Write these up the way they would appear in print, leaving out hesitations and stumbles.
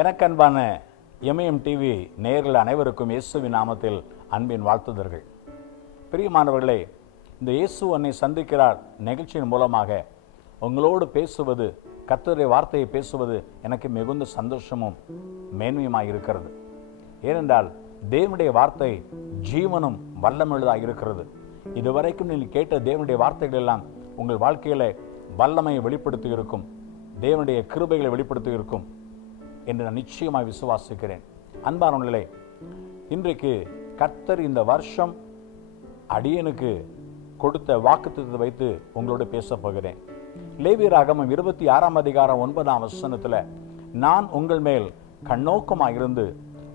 எனக்கு அன்பான MAM TV நேயர்கள் அனைவருக்கும் இயேசுவின் நாமத்தில் அன்பின் வாழ்த்துதல்கள். பிரியமானவர்களே, இந்த இயேசு என்னை சந்திக்கிறார் நிகழ்ச்சியின் மூலமாக உங்களோடு பேசுவது, கர்த்தருடைய வார்த்தையை பேசுவது எனக்கு மிகுந்த சந்தோஷமும் மேன்மையுமாய் இருக்கிறது. ஏனென்றால் தேவனுடைய வார்த்தை ஜீவனும் வல்லமுள்ளதாக இருக்கிறது. இதுவரைக்கும் நீங்கள் கேட்ட தேவனுடைய வார்த்தைகள் எல்லாம் உங்கள் வாழ்க்கையில வல்லமையை வெளிப்படுத்தி இருக்கும், தேவனுடைய கிருபைகளை வெளிப்படுத்தி இருக்கும் என்று நான் நிச்சயமாக விசுவாசிக்கிறேன். அன்பானவர்களே, இன்றைக்கு கர்த்தர் இந்த வருஷம் அடியனுக்கு கொடுத்த வாக்குத்தத்தத்தை வைத்து உங்களோடு பேச போகிறேன். லேவியராகமம் 26 அதிகாரம் 9ஆம் வசனத்தில், நான் உங்கள் மேல் கண்ணோக்கமாக இருந்து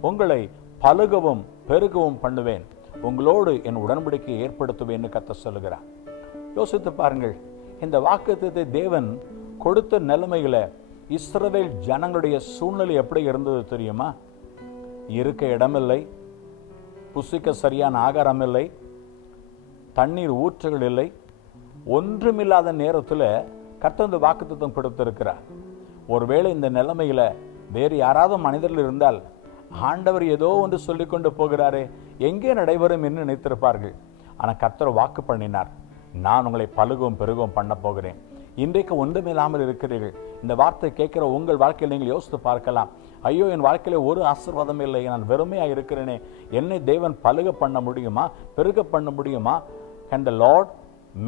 உங்களை பலுகவும் பெருகவும் பண்ணுவேன், உங்களோடு என் உடன்படிக்கையை ஏற்படுத்துவேன் கர்த்தர் சொல்லுகிறார். யோசித்து பாருங்கள், இந்த வாக்குத்தத்தத்தை தேவன் கொடுத்த நிலைமைகளை இஸ்ரவேல் ஜனங்களுடைய சூழ்நிலை எப்படி இருந்தது தெரியுமா? இருக்க இடமில்லை, புசிக்க சரியான ஆகாரம் இல்லை, தண்ணீர் ஊற்றுகள் இல்லை, ஒன்றுமில்லாத நேரத்தில் கர்த்தர் இந்த வாக்குத்தத்தம் கொடுத்திருக்கிறார். ஒருவேளை இந்த நிலைமையில வேறு யாராவது மனிதர்கள் இருந்தால், ஆண்டவர் ஏதோ ஒன்று சொல்லிக்கொண்டு போகிறாரே, எங்கே நடைபெறும் என்று நினைத்திருப்பார்கள். ஆனால் கர்த்தர் வாக்கு பண்ணினார், நான் உங்களை பலுகவும் பெருகவும் பண்ண போகிறேன். இன்றைக்கு ஒன்றுமில்லாமல் இருக்கிறீர்கள். இந்த வார்த்தை கேட்கிற உங்கள் வாழ்க்கையில் நீங்கள் யோசித்து பார்க்கலாம், ஐயோ, என் வாழ்க்கையில ஒரு ஆசீர்வாதம் இல்லை, நான் வெறுமையாக இருக்கிறேனே, என்னை தேவன் பலுக பண்ண முடியுமா, பெருக பண்ண முடியுமா? Can the Lord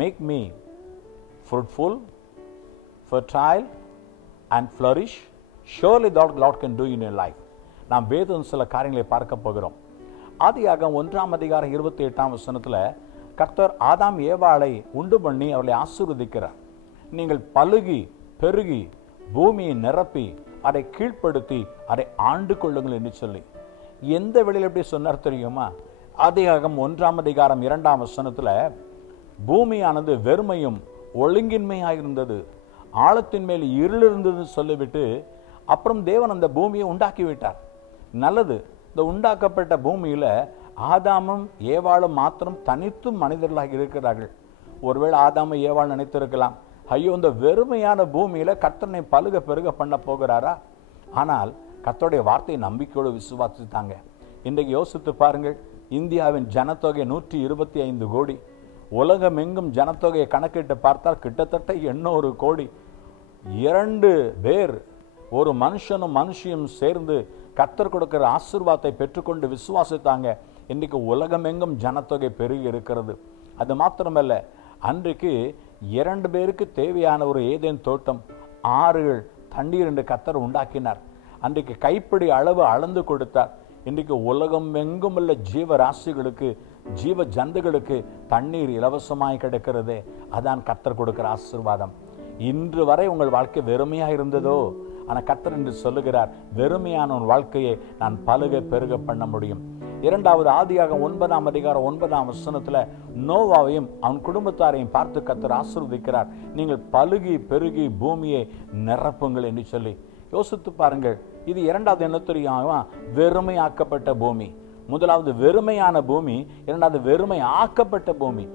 make me fruitful, fertile and flourish? Surely the Lord can do in your life. நாம் வேதம் சில காரியங்களை பார்க்க போகிறோம். ஆதியாகமம் 1ஆம் அதிகாரம் 28ஆம் வசனத்தில் கர்த்தர் ஆதாம் ஏவாளை உண்டு பண்ணி அவளை ஆசீர்வதிக்கிறார். நீங்கள் பலுகி பெருகி பூமியை நிரப்பி அதை கீழ்ப்படுத்தி அதை ஆண்டு கொள்ளுங்கள் என்று சொல்லி எந்த வெளியில் எப்படி சொன்னார் தெரியுமா? ஆதியாகமம் 1ஆம் அதிகாரம் 2ஆம் வசனத்தில், பூமியானது வெறுமையும் ஒழுங்கின்மையாக இருந்தது, ஆழத்தின் மேல் இருள் இருந்தது சொல்லிவிட்டு அப்புறம் தேவன் அந்த பூமியை உண்டாக்கி விட்டார். நல்லது, இந்த உண்டாக்கப்பட்ட பூமியில ஆதாமும் ஏவாளும் மாத்திரம் தனித்து மனிதர்களாக இருக்கிறார்கள். ஒருவேளை ஆதாமும் ஏவாள் நினைத்திருக்கலாம், ஐயோ, இந்த வெறுமையான பூமியில கர்த்தனை பலுக பெருக பண்ண போகிறாரா? ஆனால் கர்த்தருடைய வார்த்தையை நம்பிக்கையோடு விசுவாசித்தாங்க. இன்றைக்கு யோசித்து பாருங்கள், இந்தியாவின் ஜனத்தொகை 125 கோடி, உலகம் எங்கும் ஜனத்தொகையை கணக்கிட்டு பார்த்தால் கிட்டத்தட்ட 800 கோடி. 2 பேர், ஒரு மனுஷனும் மனுஷியும் சேர்ந்து கர்த்தர் கொடுக்கிற ஆசீர்வாதத்தை பெற்றுக்கொண்டு விசுவாசித்தாங்க. இன்றைக்கு உலகம் எங்கும் ஜனத்தொகை பெருகி இருக்கிறது. அது மாத்திரமல்ல, அன்றைக்கு 2 பேருக்கு தேவையான ஒரு ஏதேன் தோட்டம், ஆறுகள், தண்ணீர் என்று கர்த்தர் உண்டாக்கினார். அன்றைக்கு கைப்பிடி அளவு அளந்து கொடுத்தார். இன்றைக்கு உலகம் எங்கும் உள்ள ஜீவராசிகளுக்கு, ஜீவ ஜந்துகளுக்கு தண்ணீர் இலவசமாய் கிடைக்கிறதே, அதான் கர்த்தர் கொடுக்கிற ஆசீர்வாதம். இன்று வரை உங்கள் வாழ்க்கை வெறுமையாக இருந்ததோ? ஆனால் கர்த்தர் என்று சொல்லுகிறார், வெறுமையான உன் வாழ்க்கையை நான் பலுக பெருக பண்ண முடியும். 2வது ஆதியாகமம் 9ஆம் அதிகாரம் 9ஆம் வசனத்தில் நோவாவையும் அவன் குடும்பத்தாரையும் பார்த்து கர்த்தர் ஆசீர்வதிக்கிறார், நீங்கள் பலுகி பெருகி பூமியை நிரப்புங்கள் என்று சொல்லி. யோசித்து பாருங்கள், இது 2வது என்ன தெரியுமா? வெறுமையாக்கப்பட்ட பூமி. முதலாவது வெறுமையான பூமி, 2வது வெறுமை ஆக்கப்பட்ட பூமி.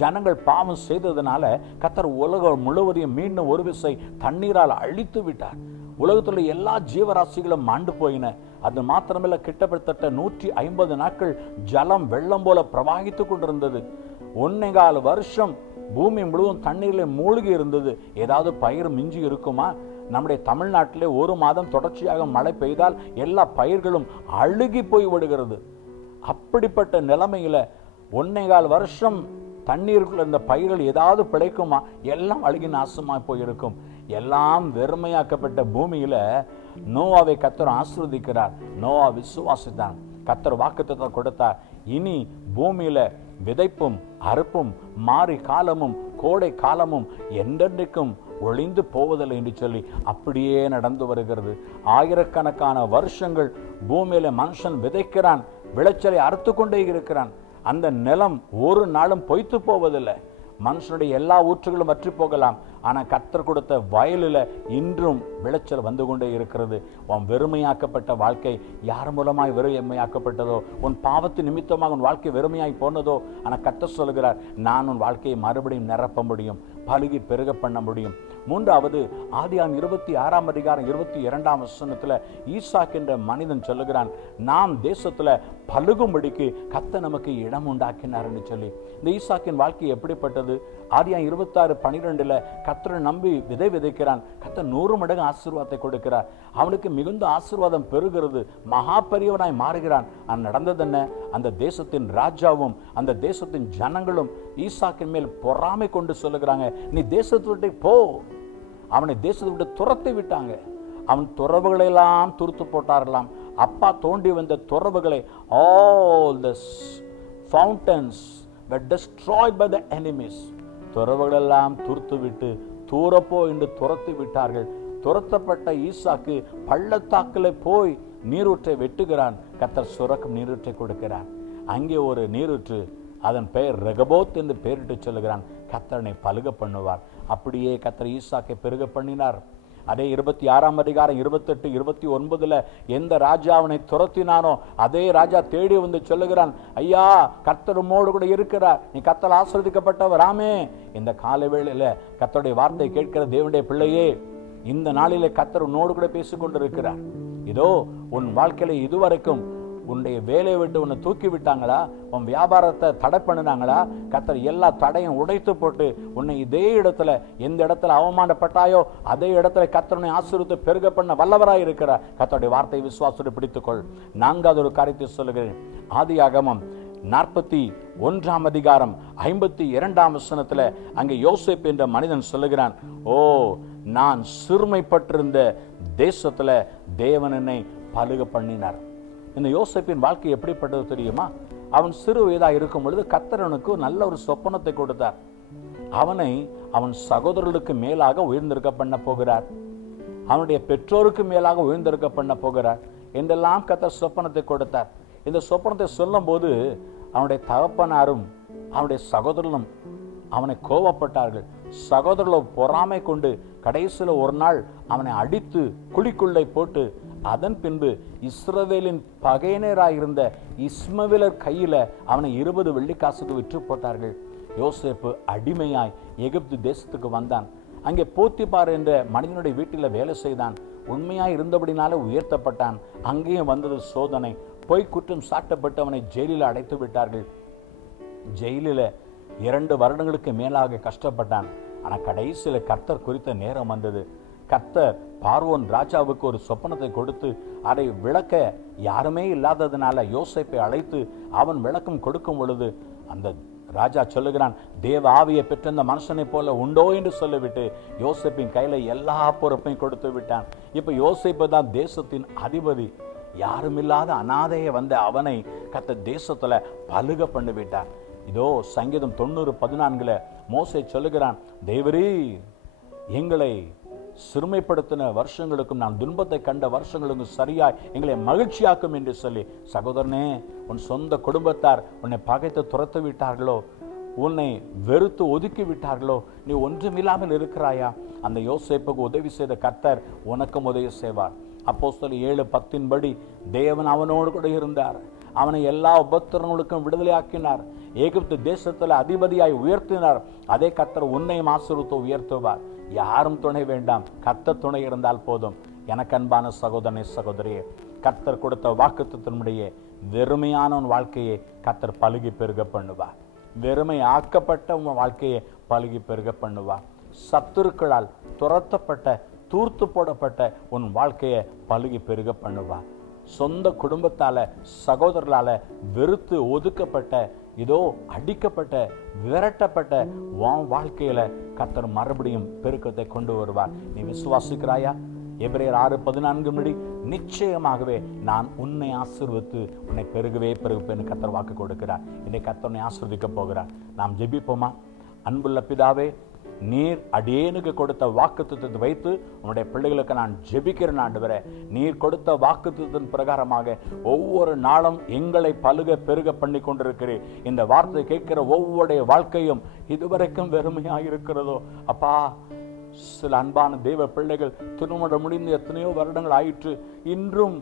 ஜனங்கள் பாவம் செய்ததுனால கர்த்தர் உலகம் முழுவதையும் மீண்டும் ஒரு விசை தண்ணீரால் அழித்து விட்டார். உலகத்தில் எல்லா ஜீவராசிகளும் மாண்டு போயின. அது மாத்திரமல்ல, கிட்டத்தட்ட 150 நாட்கள் ஜலம் வெள்ளம் போல பிரவாகித்து கொண்டிருந்தது. 1.25 வருஷம் பூமி முழுவதும் தண்ணீரில் மூழ்கி இருந்தது. ஏதாவது பயிர் மிஞ்சி இருக்குமா? நம்முடைய தமிழ்நாட்டிலே 1 மாதம் தொடர்ச்சியாக மழை பெய்தால் எல்லா பயிர்களும் அழுகி போய் விடுகிறது. அப்படிப்பட்ட நிலைமையில 1.25 வருஷம் தண்ணீருக்குள்ள இந்த பயிர்கள் ஏதாவது பிழைக்குமா? எல்லாம் அழுகி நாசமாய் போயிருக்கும். எல்லாம் வெறுமையாக்கப்பட்ட பூமியில நோவாவை கர்த்தர் ஆசீர்வதிக்கிறார். நோவா விசுவாசித்தான், கர்த்தர் வாக்குத்தத்தத்தை கொடுத்தார். இனி பூமியில விதைப்பும் அறுப்பும் மாறி காலமும் கோடை காலமும் என்றென்றைக்கும் ஒளிந்து போவதில்லை என்று சொல்லி அப்படியே நடந்து வருகிறது. ஆயிரக்கணக்கான வருஷங்கள் பூமியில மனுஷன் விதைக்கிறான், விளைச்சலை அறுத்து கொண்டே இருக்கிறான். அந்த நிலம் ஒரு நாளும் பொய்த்து போவதில்லை. மனுஷனுடைய எல்லா ஊற்றுகளும் வற்றி போகலாம், ஆனால் கர்த்தர் கொடுத்த வயலில் இன்றும் விளைச்சல் வந்து கொண்டே இருக்கிறது. உன் வெறுமையாக்கப்பட்ட வாழ்க்கை யார் மூலமாய் வெறுமையாக்கப்பட்டதோ, உன் பாவத்து நிமித்தமாக உன் வாழ்க்கை வெறுமையாய் போனதோ, ஆனால் கர்த்தர் சொல்கிறார், நான் உன் வாழ்க்கையை மறுபடியும் நிரப்ப முடியும், பலுகி பெருக பண்ண முடியும். மூன்றாவது ஆதியாகமம் 26:22 ஈசாக் என்ற மனிதன் சொல்லுகிறான், நாம் தேசத்துல பலுகும்படிக்கு கர்த்தர் நமக்கு இடம் உண்டாக்கினார் என்று சொல்லி. இந்த ஈசாக்கின் வாழ்க்கை எப்படிப்பட்டது? ஆதியாகமம் 26:12 கர்த்தரை நம்பி விதை விதைக்கிறான். கர்த்தர் 100 மடங்கு ஆசீர்வாதத்தை கொடுக்கிறார். அவனுக்கு மிகுந்த ஆசீர்வாதம் பெறுகிறது, மகா பெரியவனாய் மாறுகிறான். நடந்தது என்ன? அந்த தேசத்தின் ராஜாவும் அந்த தேசத்தின் ஜனங்களும் ஈசாக்கின் மேல் பொறாமை கொண்டு சொல்லுகிறாங்க, நீ தேசத்தை விட்டு போ. அவனை தேசத்தை விட்டு துரத்தி விட்டாங்க. அவன் துறவுகளை எல்லாம் துருத்து போட்டார்களாம். அப்பா தோண்டி வந்த துறவுகளை, all the fountains were destroyed by the enemies. துறவுகள் எல்லாம் துருத்து விட்டு தூரப்போ என்று துரத்தி விட்டார்கள். துரத்தப்பட்ட ஈசாக்கு பள்ளத்தாக்கில் போய் நீரூற்றை வெட்டுகிறான். கர்த்தர் சுரக்கும் நீரூற்றை கொடுக்கிறார். அங்கே ஒரு நீரூற்று, அதன் பெயர் ரெகபோத் என்று பெயரிட்டு சொல்லுகிறான். கர்த்தனை பலுக பண்ணுவார். அப்படியே கர்த்தர் ஈசாக்கை பெருக பண்ணினார். அதே 26:28-29 எந்த ராஜா அவனை துரத்தினானோ அதே ராஜா தேடி வந்து சொல்லுகிறான், ஐயா கர்த்தர் உம்மோடு கூட இருக்கிறார், நீ கர்த்தரால் ஆசீர்வதிக்கப்பட்டவர். ஆமே, இந்த கால வேளையில கர்த்தருடைய வார்த்தை கேட்கிற தேவனுடைய பிள்ளையே, இந்த நாளிலே கர்த்தர் உன்னோடு கூட பேசிக்கொண்டிருக்கிறார். இதோ உன் வாழ்க்கையில இதுவரைக்கும் உன்னுடைய வேலையை விட்டு உன்னை தூக்கி விட்டாங்களா, உன் வியாபாரத்தை தடை பண்ணினாங்களா, கர்த்தர் எல்லா தடையும் உடைத்து போட்டு உன்னை இதே இடத்துல, எந்த இடத்துல அவமானப்பட்டாயோ அதே இடத்துல கர்த்தரை ஆசீர்வதித்து பெருக பண்ண வல்லவராய் இருக்கிறார். கர்த்தருடைய வார்த்தையை விசுவாசத்தை பிடித்துக்கொள். நான்காவது ஒரு காரியத்தை சொல்லுகிறேன். ஆதியாகமம் 41:52 அங்கே யோசேப்பு என்ற மனிதன் சொல்லுகிறான், ஓ நான் சிறுமைப்பட்டிருந்த தேசத்துல தேவன் என்னை பலுக பண்ணினார். இந்த யோசேப்பின் வாழ்க்கை எப்படிப்பட்டது தெரியுமா? அவன் சிறு வயதா இருக்கும் பொழுது கர்த்தர் அவனுக்கு நல்ல ஒரு சொப்பனத்தை கொடுத்தார். அவனை அவன் சகோதரர்களுக்கு மேலாக உயர்ந்திருக்க பண்ண போகிறார், அவனுடைய பெற்றோருக்கு மேலாக உயர்ந்திருக்க பண்ண போகிறார் என்றெல்லாம் கர்த்தர் சொப்பனத்தை கொடுத்தார். இந்த சொப்பனத்தை சொல்லும் போது அவனுடைய தகப்பனாரும் அவனுடைய சகோதரனும் அவனை கோபப்பட்டார்கள். சகோதரர்கள் பொறாமை கொண்டு கடைசியில் ஒரு நாள் அவனை அடித்து குழிக்குள்ளே போட்டு, அதன் பின்பு இஸ்ரவேலின் பகையினராயிருந்த இஸ்மவேலர் கையில அவனை 20 வெள்ளிக்காசுக்கு விற்று போட்டார்கள். யோசேப்பு அடிமையாய் எகிப்து தேசத்துக்கு வந்தான். அங்கே போத்திபார் என்ற மனிதனுடைய வீட்டில் வேலை செய்தான். உண்மையாய் இருந்தபடினால உயர்த்தப்பட்டான். அங்கேயும் வந்தது சோதனை. பொய் குற்றம் சாட்டப்பட்டு அவனை ஜெயிலில் அடைத்து விட்டார்கள். ஜெயிலில் 2 வருடங்களுக்கு மேலாக கஷ்டப்பட்டான். ஆனால் கடைசியில் கர்த்தர் குறித்த நேரம் வந்தது. கர்த்தர் பார்வோன் ராஜாவுக்கு ஒரு சொப்பனத்தை கொடுத்து அதை விளக்க யாருமே இல்லாததுனால யோசேப்பை அழைத்து அவன் விளக்கம் கொடுக்கும் பொழுது அந்த ராஜா சொல்லுகிறான், தேவ ஆவியை பெற்ற அந்த மனுஷனை போல உண்டோ என்று சொல்லிவிட்டு யோசேப்பின் கையில எல்லா பொறுப்பையும் கொடுத்து விட்டான். இப்ப யோசேப்பு தான் தேசத்தின் அதிபதி. யாருமில்லாத அனாதைய வந்த அவனை கர்த்தர் தேசத்துல பலுக பண்ணி விட்டார். இதோ சங்கீதம் 90:14 மோசே சொல்லுகிறான், தேவரீ எங்களை சிறுமைப்படுத்தின வருஷங்களுக்கும் நான் துன்பத்தை கண்ட வருஷங்களுக்கும் சரியாய் எங்களை மகிழ்ச்சியாக்கும் என்று சொல்லி. சகோதரனே, உன் சொந்த குடும்பத்தார் உன்னை பகைத்து துரத்து விட்டார்களோ, உன்னை வெறுத்து ஒதுக்கி விட்டார்களோ, நீ ஒன்றுமில்லாமல் இருக்கிறாயா? அந்த யோசேப்புக்கு உதவி செய்த கர்த்தர் உனக்கும் உதவி செய்வார். அப்போஸ்தலர் 7:10 தேவன் அவனோடு கூட இருந்தார். அவனை எல்லா உபத்திரங்களுக்கும் விடுதலையாக்கினார். எகிப்து தேசத்தில் அதிபதியாய் உயர்த்தினார். அதே கர்த்தர் உன்னையும் ஆசீர்வதித்து உயர்த்துவார். யாரும் துணை வேண்டாம், கர்த்தர் துணை இருந்தால் போதும். எனக்கு அன்பான சகோதரனே சகோதரியே, கர்த்தர் கொடுத்த வாக்குத்தத்தத்தினுடைய வெறுமையான உன் வாழ்க்கையை கர்த்தர் பலுகி பெருக பண்ணுவார். வெறுமை ஆக்கப்பட்ட உன் வாழ்க்கையை பலுகி பெருக பண்ணுவார். சத்துருக்களால் துரத்தப்பட்ட தூர்த்து போடப்பட்ட உன் வாழ்க்கையை பலுகி பெருக பண்ணுவார். சொந்த குடும்பத்தால சகோதரர்களால வெறுத்து ஒதுக்கப்பட்ட, இதோ அடிக்கப்பட்ட, விரட்டப்பட்ட உன் வாழ்க்கையில கர்த்தர் மறுபடியும் பெருக்கத்தை கொண்டு வருவார். நீ விசுவாசிக்கிறாயா? எபிரேயர் 6:14 நிச்சயமாகவே நான் உன்னை ஆசீர்வதித்து உன்னை பெருகவே பெருகுப்பேன்னு கர்த்தர் வாக்கு கொடுக்கிறார். இன்னைக்கு கர்த்தர் உன்னை ஆசீர்வதிக்க போகிறார். நாம் ஜெபிப்போமா? அன்புள்ள பிதாவே, நீர் அடியேனுக்கு கொடுத்த வாக்குத்தத்தத்தை வைத்து உன்னுடைய பிள்ளைகளுக்கு நான் ஜெபிக்கிறேன். ஆண்டவரே, நீர் கொடுத்த வாக்குத்தத்தின் பிரகாரமாக ஒவ்வொரு நாளும் எங்களை பலுக பெருக பண்ணி கொண்டிருக்கிறேன். இந்த வார்த்தை கேட்கிற ஒவ்வொருடைய வாழ்க்கையும் இதுவரைக்கும் வெறுமையாக இருக்கிறதோ அப்பா, சில அன்பான தெய்வ பிள்ளைகள் திருமணம் முடிந்து எத்தனையோ வருடங்கள் ஆயிற்று, இன்றும்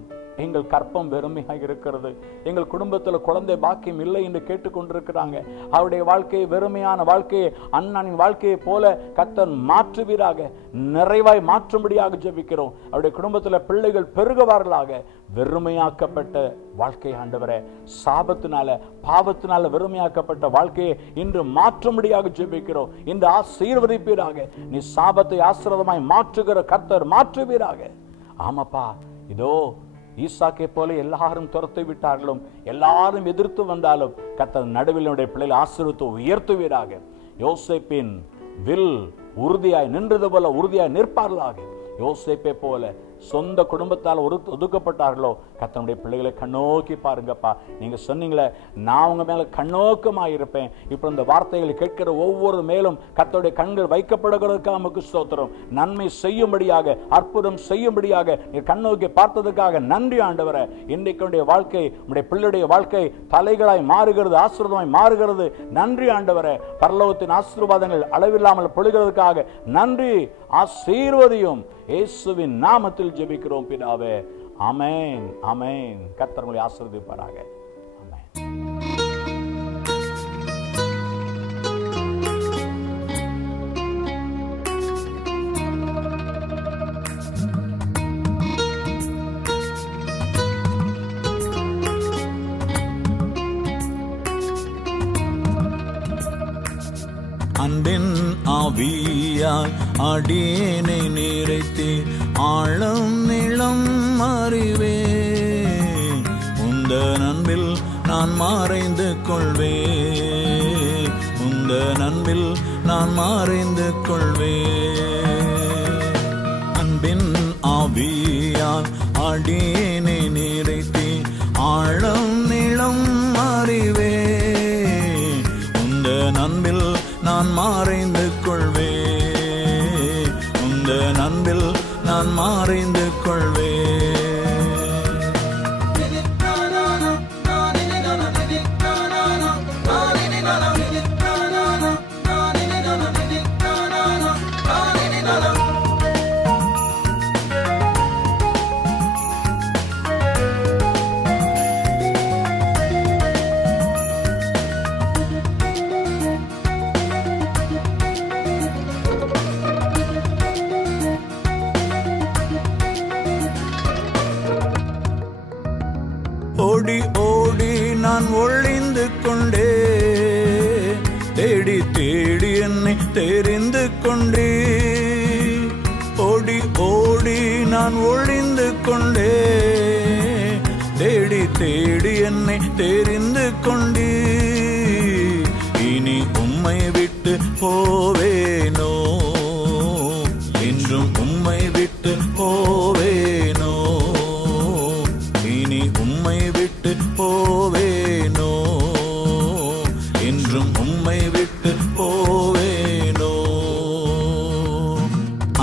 எங்கள் கற்பம் வெறுமையாக இருக்கிறது, எங்கள் குடும்பத்தில் குழந்தை பாக்கியம் இல்லை என்று கேட்டுக்கொண்டிருக்கிறாங்க. அவருடைய வாழ்க்கையை, வெறுமையான வாழ்க்கையை அண்ணனின் வாழ்க்கையை போல கர்த்தர் மாற்றுவீராக, நிறைவாய் மாற்றும்படியாக ஜெபிக்கிறோம். அவருடைய குடும்பத்தில் பிள்ளைகள் பெருகுவார்களாக. வெறுமையாக்கப்பட்ட வாழ்க்கை ஆண்டவரே, சாபத்தினால பாவத்தினால வெறுமையாக்கப்பட்ட வாழ்க்கையை இன்று மாற்றும்படியாக ஜெபிக்கிறோம். இந்த ஆசீர்வதிப்பீராக. நீ சாபத்தை ஆசீர்வாதமாய் மாற்றுகிற கர்த்தர் மாற்றுவீராக. ஆமாப்பா, இதோ ஈசாக்கை போல எல்லாரும் துரத்தி விட்டார்களும், எல்லாரும் எதிர்த்து வந்தாலும் கர்த்தர் நடுவில் பிள்ளைகளை ஆசீர்வதித்து உயர்த்துவீராக. யோசேப்பின் வில் உறுதியாய் நின்றது போல உறுதியாய் நிற்பார்களாக. யோசேப்பை போல சொந்த குடும்பத்தால் ஒதுக்கப்பட்டார்களோ, கர்த்தருடைய பிள்ளைகளை கண்ணோக்கி பாருங்கப்பா. நீங்க சொன்னீங்களே, நான் உங்க மேல கண்ணோக்கமாக இருப்பேன். இப்போ இந்த வார்த்தைகளை கேட்கிற ஒவ்வொரு மேலும் கர்த்தருடைய கண்கள் வைக்கப்படுகிறதுக்காக நமக்கு ஸ்தோத்திரம். நன்மை செய்யும்படியாக, அற்புதம் செய்யும்படியாக நீ கண்ணோக்கி பார்த்ததுக்காக நன்றி ஆண்டவரே. இன்றைக்கு வாழ்க்கை, உடைய பிள்ளையுடைய வாழ்க்கை தலைகளாய் மாறுகிறது, ஆசீர்வாதமாய் மாறுகிறது. நன்றி ஆண்டவரே. பரலோகத்தின் ஆசீர்வாதங்கள் அளவில்லாமல் பொழிகிறதுக்காக நன்றி. ஆசீர்வதியும் இயேசுவின் நாமத்தில் ஜெபிக்கிறோம் பிதாவே. ஆமென், ஆமென். கர்த்தர் உங்களை ஆசீர்வதிப்பாராக. ஆமென். அன்பின் ஆவியால் அடியேனை நிறைத்து ஆழம் நிலம் அறிவே. உந்தன் அன்பில் நான் மறைந்து கொள்வே, உந்தன் அன்பில் நான் மறைந்து கொள்வே. அன்பின் ஆவியால் அடியேனை நிறைத்து ஆழம் நிலம் அறிவே. உந்தன் அன்பில் நான் மறைந்து கொள்வே, உந்தன் அன்பில் நான் மறைந்து கொள்வே. ஓடி ஓடி நான் ஒளிந்து கொண்டே, தேடி தேடி என்னை தெரிந்து கொண்டே. ஓடி ஓடி நான் ஒளிந்து கொண்டே, தேடி தேடி என்னை தெரிந்து கொண்டே. இனி உம்மை விட்டு போவேனோ, என்றும் உம்மை விட்டு போவேனோ. இனி உம்மை விட்டு போவேனோ, என்றும் உம்மை விட்டு போவேனோ.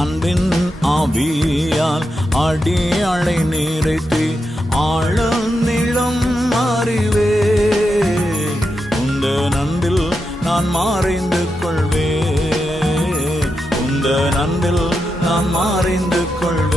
அன்பின் ஆவியால் அடியாளை நிறைத்து ஆழம் நிலம் அறிவே. உந்தன் அன்பில் நான் மறைந்து கொள்வே, உந்தன் அன்பில் நான் மறைந்து கொள்வே.